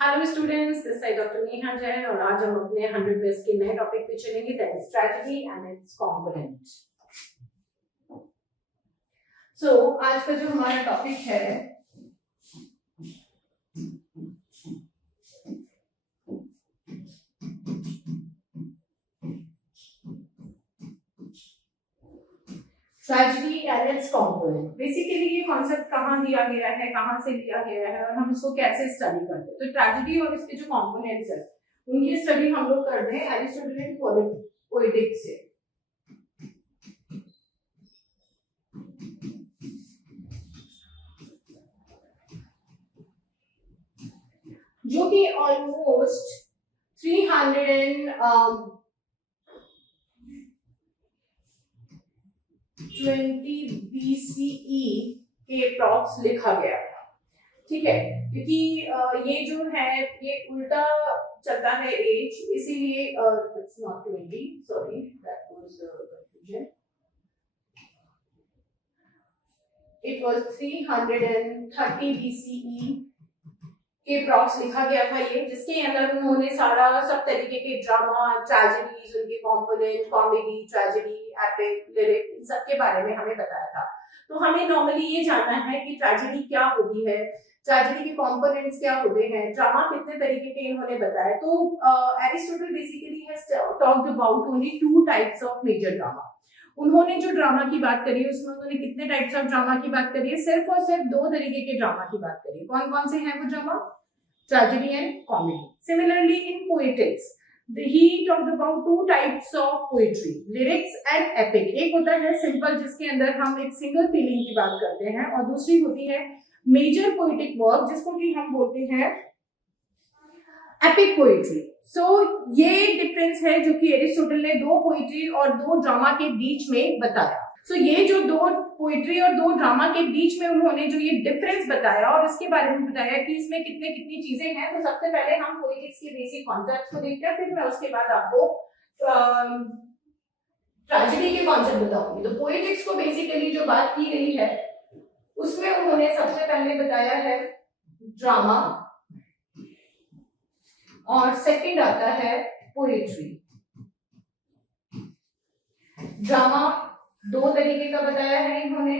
Hello students, this side doctor Neha जैन और आज हम अपने 100 बेस्ट के नए टॉपिक पे चलेंगे, that is tragedy and its component. So आज का जो हमारा टॉपिक है tragedy and its component. Basically ये कॉन्सेप्ट कहाँ दिया गया है, कहाँ से लिया गया है और हम इसको कैसे स्टडी करते हैं। तो ट्रेजेडी और इसके जो कॉम्पोनेंट्स है उनकी स्टडी हम लोग करते हैं एरिस्टोटेलियन पोएटिक्स से। जो कि ऑलमोस्ट 320 BCE के अप्रॉक्स लिखा गया था। ठीक है, क्योंकि ये जो है ये उल्टा चलता है एज, इसीलिए it's not 20, sorry that was confusion. It was 330 BCE के अप्रॉक्स लिखा गया था ये, जिसके अंदर उन्होंने सब तरीके के ड्रामा, ट्रेजेडीज, उनके component, comedy, tragedy, epic, lyric, इन सब के बारे में हमें बताया था। तो हमें नॉर्मली ये जानना है कि ट्रेजेडी क्या होती है, ट्रेजेडी के कॉम्पोनेंट्स क्या होते हैं, ड्रामा कितने तरीके के इन्होंने बताया। तो Aristotle basically has talked about only 2 types of major drama. उन्होंने जो ड्रामा की बात करी है उसमें उन्होंने कितने टाइप्स ऑफ ड्रामा की बात करी है, सिर्फ और सिर्फ 2 तरीके के ड्रामा की बात करी है। कौन कौन से हैं वो drama? Tragedy and comedy. Similarly in poetics he talked about 2 types of poetry, lyrics and epic। एक होता है सिंपल, जिसके अंदर हम एक सिंगल फीलिंग की बात करते हैं, और दूसरी होती है मेजर पोएटिक वर्क, जिसको कि हम बोलते हैं एपिक पोएट्री। सो ये डिफरेंस है जो कि एरिस्टोटल ने 2 पोएट्री और 2 ड्रामा के बीच में बताया। सो ये जो 2 पोएट्री और 2 ड्रामा के बीच में उन्होंने जो ये डिफरेंस बताया और इसके बारे में बताया कि इसमें कितने कितनी चीजें हैं। तो सबसे पहले हम पोएटिक्स के बेसिक कॉन्सेप्ट्स को देखते हैं, फिर मैं उसके बाद आपको ट्रेजेडी के कॉन्सेप्ट बताऊंगी। तो पोएटिक्स को बेसिकली जो बात की गई है उसमें उन्होंने सबसे पहले बताया है ड्रामा, और सेकंड आता है पोएट्री। ड्रामा 2 तरीके का बताया है इन्होंने,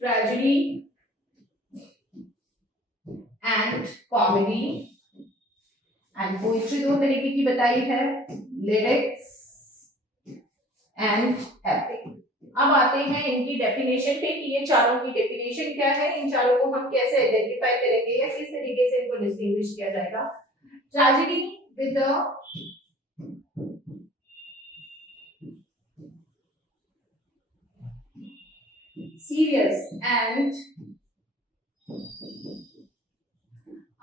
tragedy and comedy, and poetry 2 तरीके की बताई है, लिरिक्स एंड एपिक। अब आते हैं इनकी डेफिनेशन पे कि ये चारों की डेफिनेशन क्या है, इन चारों को हम कैसे आइडेंटिफाई करेंगे या किस तरीके से इनको डिस्टिंग्विश किया जाएगा। Tragedy with the serious and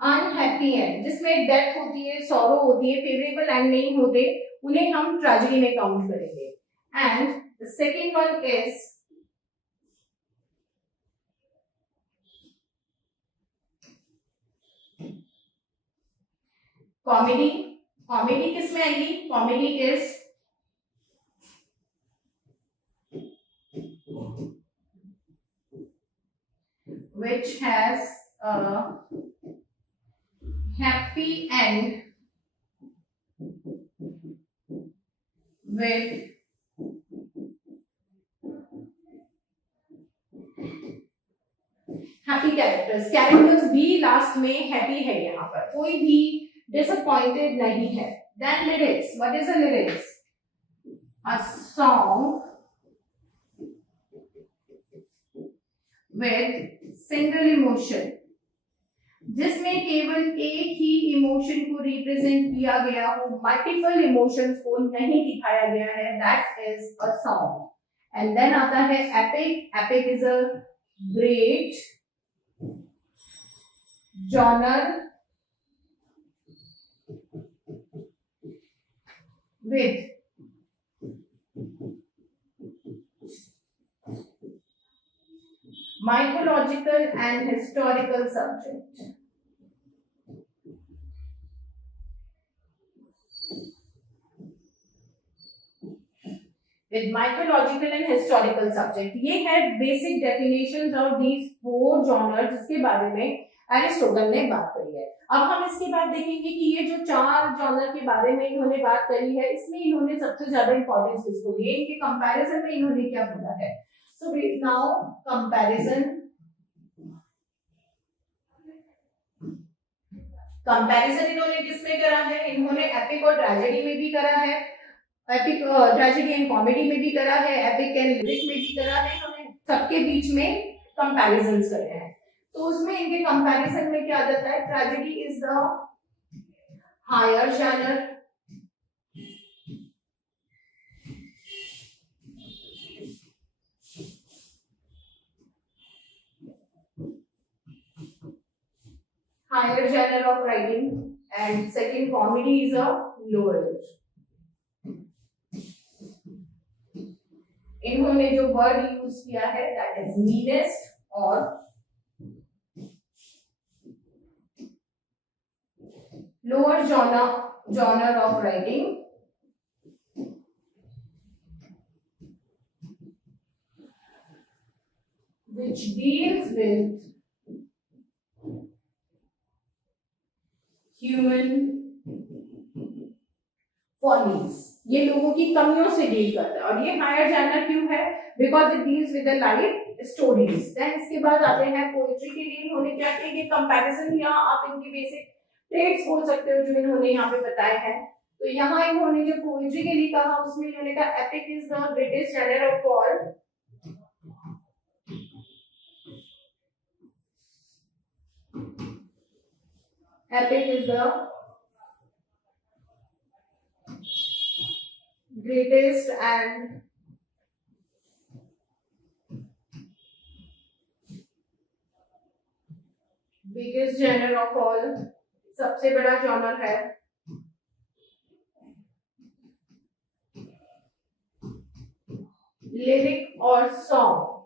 unhappy end, जिसमें डेथ होती है, सॉरो होती है, फेवरेबल एंड नहीं होते, उन्हें हम ट्रेजेडी में काउंट करेंगे। And the second one is comedy. Comedy किसमें आएगी? Comedy is which has a happy end with happy characters। Characters भी लास्ट में हैप्पी है, यहाँ पर कोई भी डिसअपॉइंटेड नहीं है। Then lyrics, what is a lyrics? A song with single emotion, जिसमें केवल एक ही इमोशन को रिप्रेजेंट किया गया हो, मल्टीपल इमोशंस को नहीं दिखाया गया है, that is a song. And then आता है epic. Epic is a great genre with mythological and historical subject। with mythological and historical subject। ये है बेसिक डेफिनेशंस ऑफ दीज 4 जॉनर्स, जिसके बारे में एरिस्टोटल ने बात करी है। अब हम इसके बाद देखेंगे कि ये जो 4 जॉनर के बारे में इन्होंने बात करी है, इसमें इन्होंने सबसे ज्यादा इंपॉर्टेंस किसको दी है, इनके कंपैरिजन में इन्होंने क्या बोला है। सो नाउ कंपैरिजन इन्होंने किसमें करा है, इन्होंने एपिक और ट्रेजेडी में भी करा है, एपिक ट्रेजेडी एंड कॉमेडी में भी करा है, एपिक एंड लिरिक में भी करा है, इन्होंने सबके बीच में कंपैरिजंस करे हैं। तो उसमें इनके कंपैरिजन में क्या आता है, tragedy is the higher genre, higher genre of writing, and second comedy is a lower. इन्होंने जो वर्ड यूज किया है दैट इज मीनेस्ट और lower genre of writing which deals with human follies, ये लोगों की कमियों से डील करता है। और ये हायर जॉनर क्यों है, because it deals with the life stories. Then इसके बाद आते हैं पोएट्री के लिए इन्होंने क्या किया, ये कंपैरिजन या आप इनकी बेसिक ट्रेड्स बोल सकते हो जो इन्होंने यहाँ पे बताए हैं। तो यहाँ इन्होंने जो पोएट्री के लिए कहा उसमें इन्होंने कहा epic is the greatest genre of all, epic is the greatest and biggest genre of all, सबसे बड़ा genre है। लिरिक और song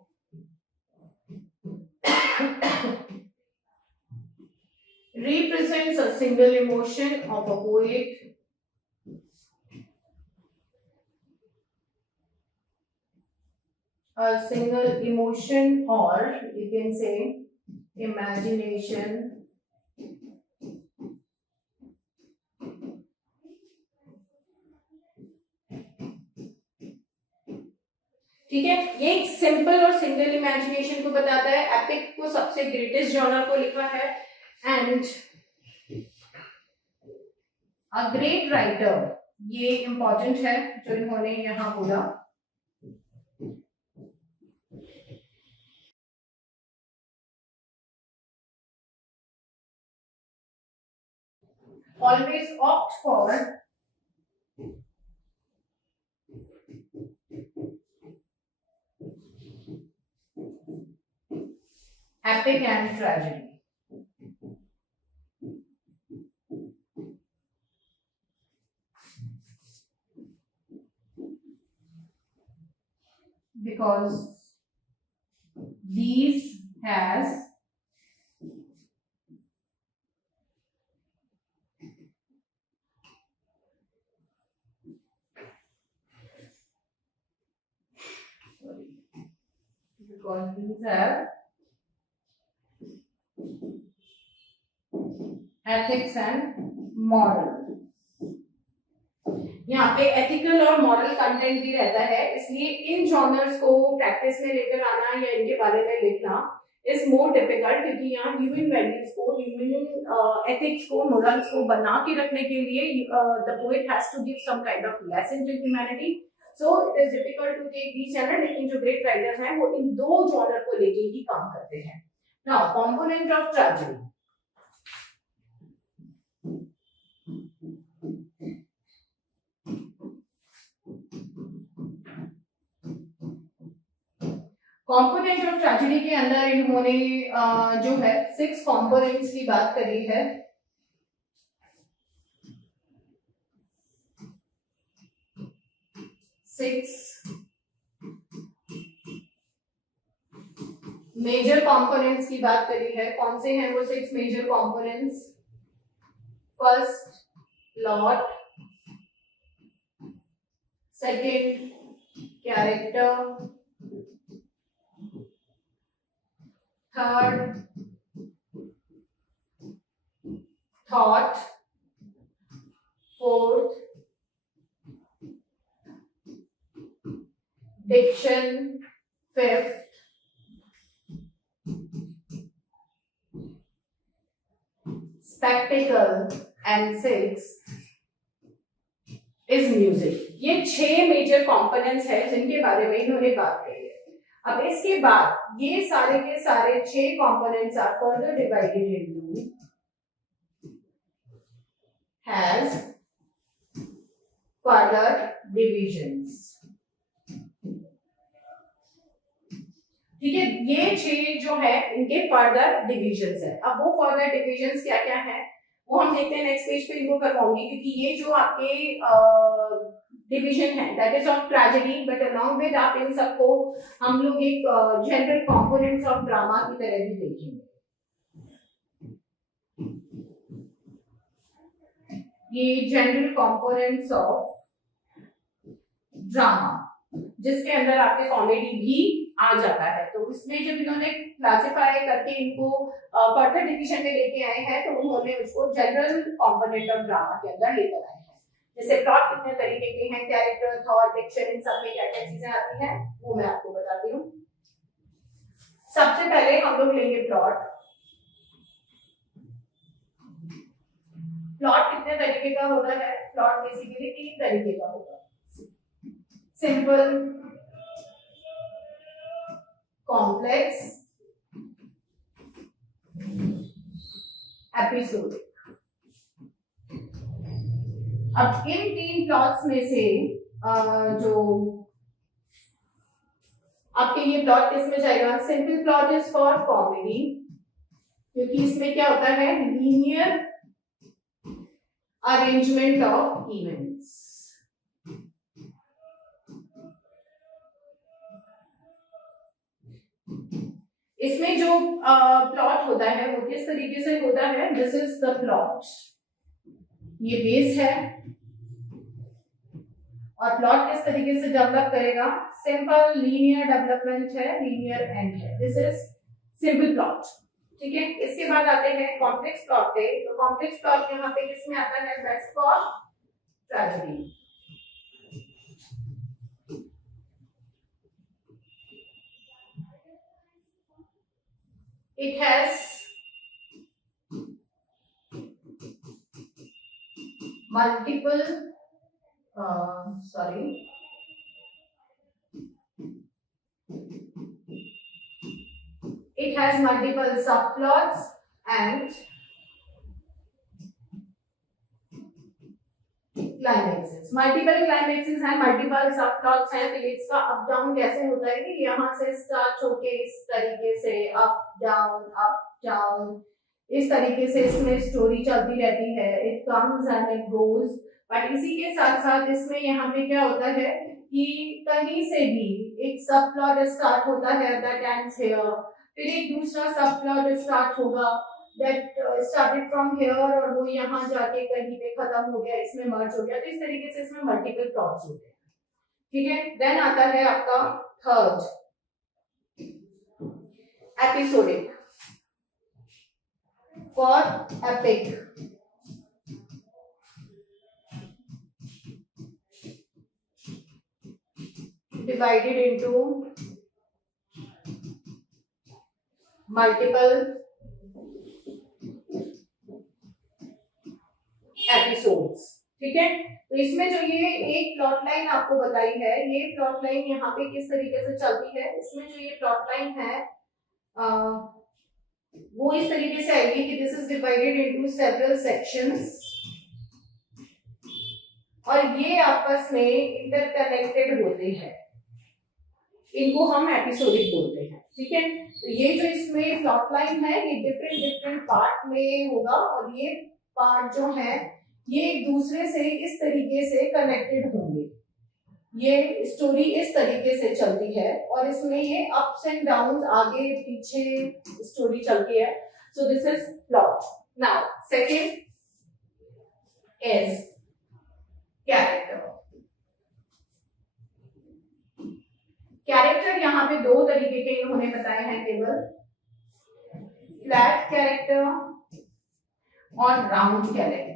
represents a single emotion of a poet, a single emotion, or you can say imagination, ठीक है। ये सिंपल और single imagination को बताता है। एपिक को सबसे ग्रेटेस्ट जॉनर को लिखा है एंड अ ग्रेट राइटर, ये इंपॉर्टेंट है जो इन्होंने यहां बोला। Always opt for epic and tragedy, because these has ethics and moral. यहाँ पे एथिकल और मॉरल कंटेंट भी रहता है, इसलिए इन जॉनर्स को प्रैक्टिस में लेकर आना या इनके बारे में लिखना इज मोर डिफिकल्ट, क्योंकि यहाँ ह्यूमन वैल्यूज को, ह्यूमन एथिक्स को, मोरल्स को बना के रखने के लिए the poet has to give some kind of lesson to humanity. So it is difficult to take these genre, लेकिन जो ग्रेट राइटर्स हैं वो इन दो जॉनर को लेके ही काम करते हैं। Now component of tragedy, component of tragedy के अंदर इन्होंने जो है 6 कंपोनेंट्स की बात करी है। मेजर कंपोनेंट्स की बात करी है। कौन से हैं वो 6 major components? First plot, second character, third thought, fourth diction, fifth spectacle, and sixth is music. ये 6 मेजर कंपोनेंट्स है जिनके बारे में इन्होंने बात करी है। अब इसके बाद ये सारे के सारे 6 components are further divided into has further divisions. ठीक है, ये 6 जो है इनके फर्दर डिविजन्स है। अब वो फर्दर डिविजन्स क्या क्या है वो हम देखते हैं नेक्स्ट पेज पे, इनको करवाऊंगी, क्योंकि ये जो आपके डिवीजन है that is of tragedy, but along with आप इन सबको हम लोग एक जनरल कंपोनेंट्स ऑफ ड्रामा की तरह भी देखेंगे। ये जनरल कंपोनेंट्स ऑफ ड्रामा जिसके अंदर आपके कॉमेडी भी आ जाता है। तो उसमें जब इन्होंने क्लासिफाई करके इनको फर्दर डिवीजन में लेके आए हैं तो उन्होंने उसको जनरल कंपोनेंट ऑफ ड्रामा के अंदर लेकर आए हैं। जैसे प्लॉट कितने तरीके के हैं, कैरेक्टर, थॉट, डिक्शन, इन सब में क्या क्या चीजें आती हैं वो मैं आपको बताती हूँ। सबसे पहले हम लोग लेंगे प्लॉट। प्लॉट कितने तरीके का होता है? प्लॉट बेसिकली 3 तरीके का होगा, सिंपल, कॉम्प्लेक्स, एपिसोडिक। अब इन 3 प्लॉट्स में से जो आपके ये प्लॉट किस में जाएगा? Simple plot is for comedy, क्योंकि इसमें क्या होता है, लीनियर अरेंजमेंट ऑफ इवेंट्स। इसमें जो प्लॉट होता है वो किस तरीके से होता है? दिस इज द प्लॉट, ये बेस है, और प्लॉट किस तरीके से डेवलप करेगा? सिंपल लीनियर डेवलपमेंट है, लीनियर एंड है। This is simple plot. ठीक है, इसके बाद आते हैं कॉम्प्लेक्स प्लॉट पे। तो कॉम्प्लेक्स प्लॉट यहाँ पे किसमें आता है? That's for tragedy. It has multiple it has multiple subplots and climaxes. Multiple climaxes हैं, मल्टीपल सबप्लॉट्स हैं। तो इसका अप डाउन कैसे होता है कि यहाँ से स्टार्ट होके इस तरीके से अप डाउन इस तरीके से इसमें स्टोरी चलती रहती है। It comes and it goes. But इसी के साथ साथ इसमें यहाँ पे क्या होता है कि कहीं से भी एक सब प्लॉट स्टार्ट होता है दैट एंड्स हियर, फिर एक दूसरा सब प्लॉट स्टार्ट होगा दैट स्टार्टेड फ्रॉम हियर और वो यहाँ जाके कहीं पे खत्म हो गया, इसमें मर्ज हो गया। तो इस तरीके से इसमें मल्टीपल प्लॉट्स होते हैं। ठीक है, देन आता है आपका third episodic for epic. divided into multiple episodes. ठीक है, तो इसमें जो ये एक प्लॉट लाइन आपको बताई है, ये प्लॉट लाइन यहाँ पे किस तरीके से चलती है? इसमें जो ये प्लॉट लाइन है वो इस तरीके से आएगी कि this is divided into several sections और ये आपस में इंटरकनेक्टेड होते हैं। इनको हम एपिसोडिक बोलते हैं। ठीक है, तो ये जो इसमें प्लॉट लाइन है ये डिफरेंट पार्ट में होगा और ये पार्ट जो है ये एक दूसरे से इस तरीके से कनेक्टेड होंगे। ये स्टोरी इस तरीके से चलती है और इसमें ये अप्स एंड डाउन्स आगे पीछे स्टोरी चलती है। So this is plot. Now second is character. Character यहाँ पे 2 तरीके के इन्होंने बताए हैं केवल, फ्लैट कैरेक्टर और राउंड कैरेक्टर।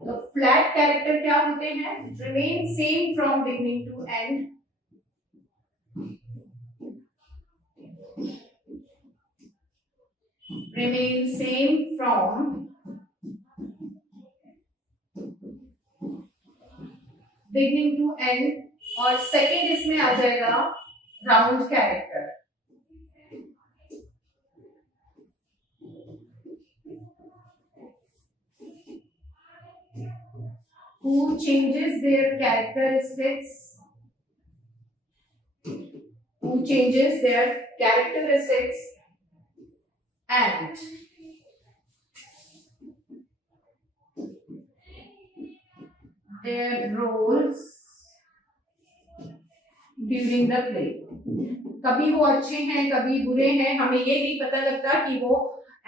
तो फ्लैट कैरेक्टर क्या होते हैं? Remain same from beginning to end. remain same from beginning to end। और सेकेंड इसमें आ जाएगा round character. who changes their characteristics and their roles during the play. कभी वो अच्छे हैं कभी बुरे हैं, हमें ये नहीं पता लगता कि वो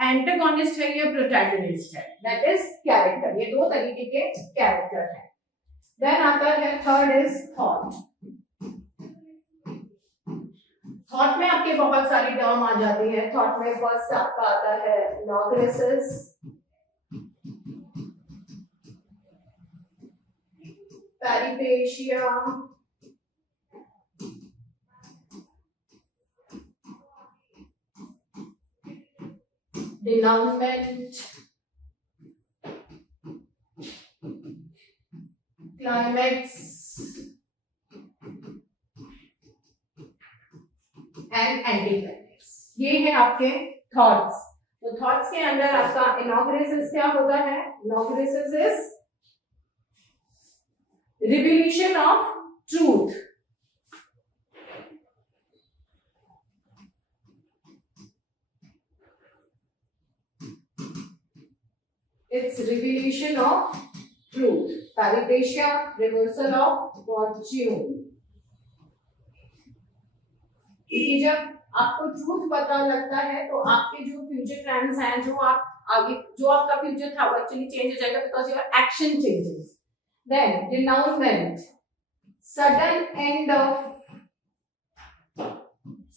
एंटागोनिस्ट है या प्रोटैगनिस्ट है। That is character. ये दो तरीके के कैरेक्टर हैं। देन आता है थर्ड इज थॉट। थॉट में आपके बहुत सारी टर्म आ जाती है। थॉट में फर्स्ट आपका आता है लॉगरेसिस, पेरिपेशिया, denouement, climax एंड एंटीक्लाइमेक्स। ये है आपके थॉट्स। तो थॉट्स के अंदर आपका इनॉग्रेसिस क्या होता है? Anagnorisis is revelation of truth. It's revelation of truth. Peripecia, reversal of fortune। क्योंकि जब आपको ट्रूथ पता लगता है तो आपके जो फ्यूचर प्लान्स हैं, जो आप आगे जो आपका फ्यूचर था वो एक्चुअली चेंज हो जाएगा, because your action changes. Then denouement, sudden end of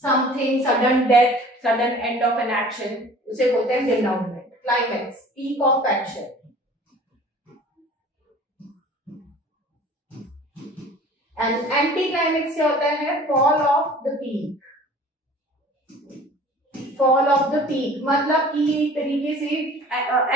something, sudden death, sudden end of an action, उसे बोलते हैं denouement. Climax, peak of action. And anticlimax क्या होता है? Fall of the peak. Fall of the peak मतलब कि एक तरीके से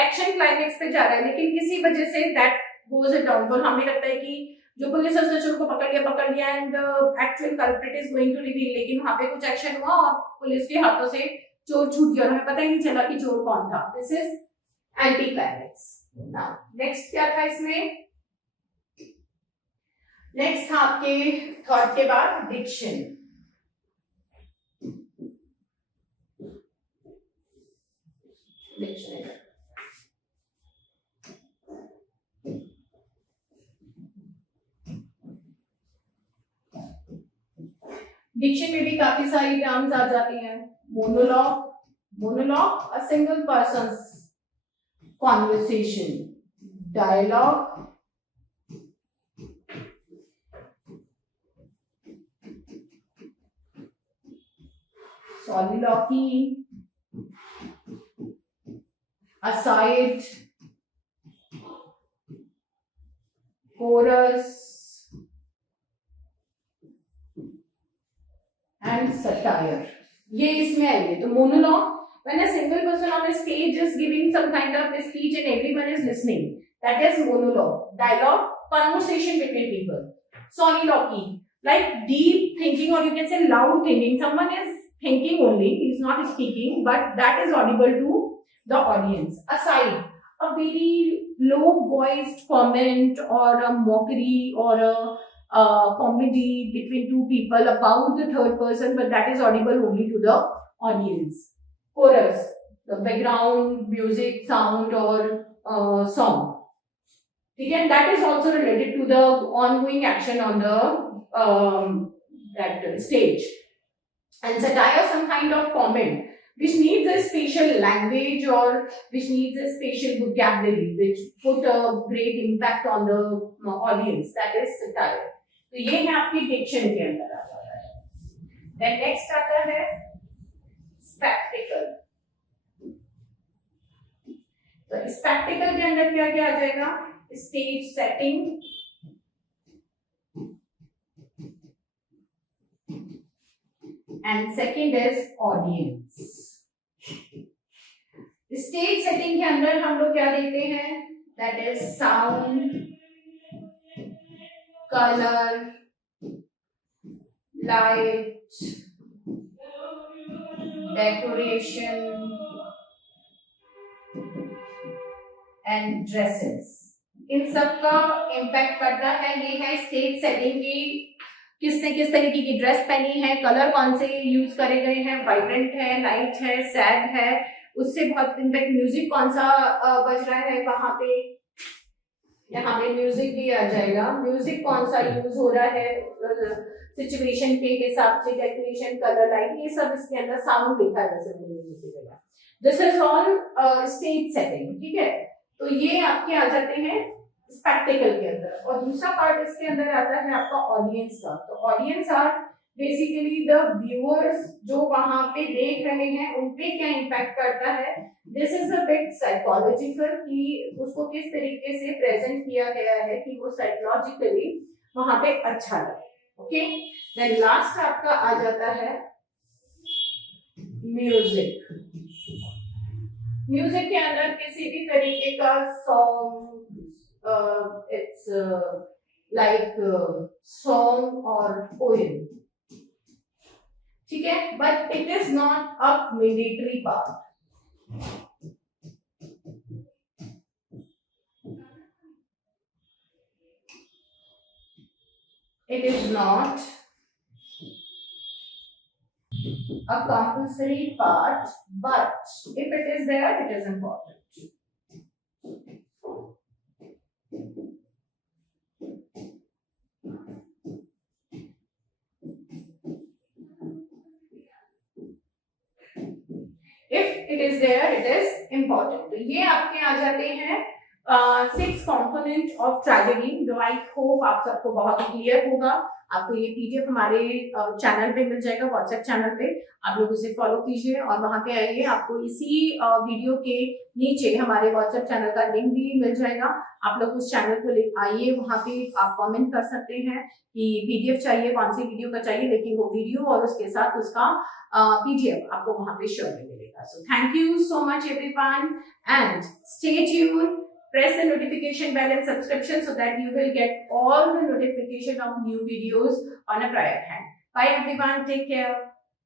एक्शन क्लाइमैक्स पे जा रहा है लेकिन किसी वजह say that goes a downfall. हमें लगता है कि जो पुलिस ऑफिसर को पकड़ लिया and actual culprit is going to reveal, लेकिन वहां पे कुछ एक्शन हुआ और पुलिस के हाथों से चोर छूट गया और हमें पता ही नहीं चला कि चोर कौन था। This is anti climax. Now next क्या था इसमें? नेक्स्ट था आपके थॉट के बाद डिक्शन। डिक्शन में भी काफी सारी टर्म्स आ जाती हैं। Monologue a single person's conversation, dialogue soliloquy, aside, chorus and satire। ये इसमें आइए। तो monologue, when a single person on a stage is giving some kind of speech and everyone is listening, that is monologue। Dialogue, conversation between people। Soliloquy, like deep thinking or you can say loud thinking, someone is thinking only, he is not speaking, but that is audible to the audience। Aside, a very low voiced comment or a mockery or a comedy between two people about the third person, but that is audible only to the audience। Chorus, the background music, sound or song, okay, and that is also related to the ongoing action on the that stage। And satire, some kind of comment which needs a special language or which needs a special vocabulary which put a great impact on the audience, that is satire। तो ये है आपकी डिक्शन के अंदर आ जाता है। Then next आता है स्पेक्टिकल। स्पेक्टिकल के अंदर क्या क्या आ जाएगा? Stage setting, and second is audience. Stage setting के अंदर हम लोग क्या देते हैं? That is sound, colour, light, decoration and dresses. इन सब का इम्पैक्ट करता है। ये है स्टेज सेटिंग की, किसने किस तरीके की ड्रेस पहनी है, कलर कौन से यूज करे गए हैं, वाइब्रेंट है, लाइट है, सैड है, उससे बहुत इम्पैक्ट। म्यूजिक कौन सा बज रहा है वहां पे, यहाँ पे म्यूजिक भी आ जाएगा। म्यूजिक कौन सा यूज हो रहा है सिचुएशन के हिसाब से, डेकोरेशन, कलर, लाइट, ये सब इसके अंदर साउंड लिखा है वैसे म्यूजिक की जगह। This is all stage setting, ठीक है। तो ये आपके आ जाते हैं स्पेक्टिकल के अंदर। और दूसरा पार्ट इसके अंदर आता है आपका ऑडियंस का। तो audience are basically the viewers, जो वहां पे देख रहे हैं उन पे क्या इम्पैक्ट करता है। This is a bit psychological, कि उसको किस तरीके से प्रेजेंट किया गया है कि वो साइकोलॉजिकली वहां पे अच्छा लगे। ओके, देन लास्ट आपका आ जाता है म्यूजिक। म्यूजिक के अंदर किसी भी तरीके का सॉन्ग, इट्स लाइक सॉन्ग और पोएम, ठीक है, but it is not a military part. It is not a compulsory part, but if it is there, it is important. If it is there, it is important. तो ये आपके आ जाते हैं 6 component of tragedy, जो I hope आप सबको बहुत क्लियर होगा। आपको ये पीडीएफ हमारे चैनल पे मिल जाएगा, व्हाट्सएप चैनल पे। आप लोग उसे फॉलो कीजिए और वहां पे आइए, आपको इसी वीडियो के नीचे हमारे व्हाट्सएप चैनल का लिंक भी मिल जाएगा। आप लोग उस चैनल को आइए, वहां पे आप कमेंट कर सकते हैं कि पीडीएफ चाहिए, कौन सी वीडियो का चाहिए, लेकिन वो वीडियो और उसके साथ उसका पीडीएफ आपको वहां पे श्योर मिलेगा। So thank you so much everyone and stay tuned. Press the notification bell and subscription so that you will get all the notification of new videos on a prior hand. Bye everyone, take care.